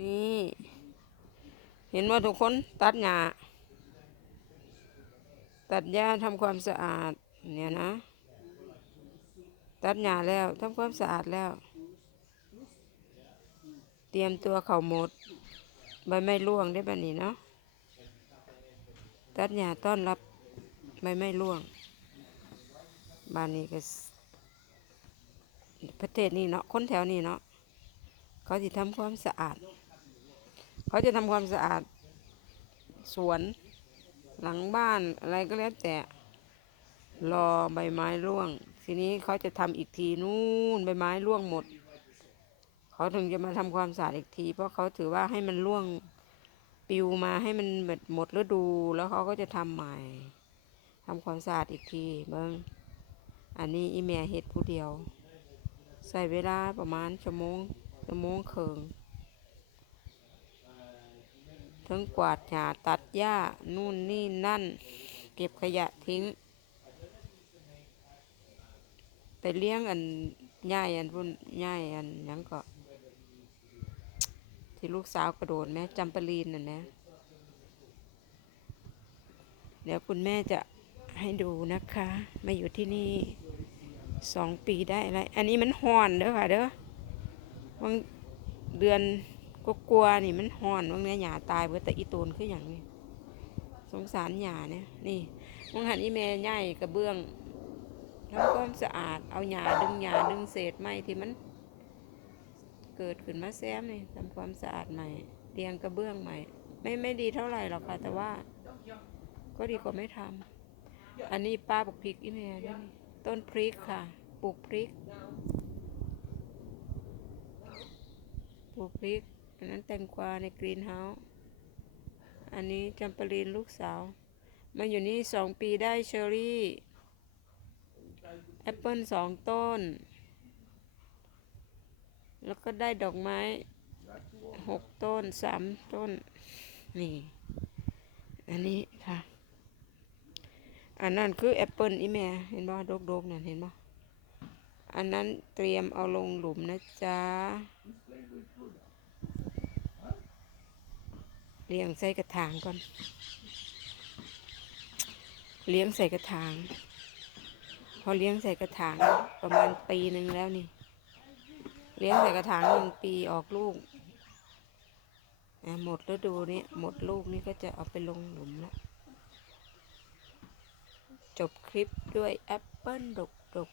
นี่ เห็นว่าทุกคนตัดหญ้าตัดหญ้าทำความสะอาดเนี่ยนะ ตัดหญ้าแล้วทำความสะอาดแล้ว เตรียมตัวเข่าหมด ใบไม้ร่วงได้แบบนี้เนาะตัดหญ้าต้อนรับใบไม้ร่วงบ้านนี้ก็ประเทศนี้เนาะคนแถวนี้เนาะเขาจะทำความสะอาด เขาจะทำความสะอาดสวนหลังบ้านอะไรก็แล้วแต่ รอใบไม้ร่วง ทีนี้เขาจะทำอีกทีนู่นใบไม้ร่วงหมด เขาถึงจะมาทำความสะอาดอีกที เพราะเขาถือว่าให้มันร่วงปิวมาให้มันหมดหมดฤดูแล้วเขาก็จะทำใหม่ทำความสะอาดอีกทีเบิ้งอันนี้อีเมียเฮ็ดผู้เดียว ใส่เวลาประมาณชั่วโมงชั่วโมงเครึ่ง ทั้งกวาดหญ้าตัดหญ้านู่นนี่นั่น เก็บขยะทิ้ง ไปเลี้ยงอันย่ายอันพุ่นย่ายอันยังก็ ที่ลูกสาวกระโดดแม่จำปารีนน่ะนะเดี๋ยวคุณแม่จะให้ดูนะคะ มาอยู่ที่นี่สองปีได้แล้วอันนี้มันห่อนเด้อค่ะเด้อบางเดือน ก็กลัวนี่มันห่อนบางเนี้ยหยาตายเบิดแต่อีตูนคืออย่างนี้ สงสารหยาเนี่ยนี่บางหันอีแม่ย่ายกระเบื้องทำความสะอาดเอาหยาดึงหยาดึงเศษไม้ที่มัน เกิดขึ้นมาแซมนี่ทำความสะอาดใหม่เตียงกระเบื้องใหม่ ไม่ไม่ดีเท่าไหร่หรอกค่ะแต่ว่า ก็ดีกว่าไม่ทำอันนี้ป้าปลูกพริกอีเมลด้วยนี่ต้นพริกค่ะปลูกพริกปลูกพริก อันนั้นแตงกวาในกรีนเฮาส์อันนี้จำปารีนลูกสาว มาอยู่นี่สองปีได้เชอรี่แอปเปิลสองต้น แล้วก็ได้ดอกไม้หกต้นสามต้น นี่ อันนี้ค่ะ อันนั้นคือแอปเปิลอีแม่ เห็นบ่ดกๆนั่นเห็นบ่อันนั้นเตรียมเอาลงหลุมนะจ๊ะ เลี้ยงใส่กระถางก่อน เลี้ยงใส่กระถาง พอเลี้ยงใส่กระถางประมาณปีหนึ่งแล้วนี่ เลี้ยงใส่กระถางหนึ่งปีออกลูกหมดฤดูนี้หมดลูกนี่ก็จะเอาไปลงหลุมล้วจบคลิปด้วยแอปเปิลดก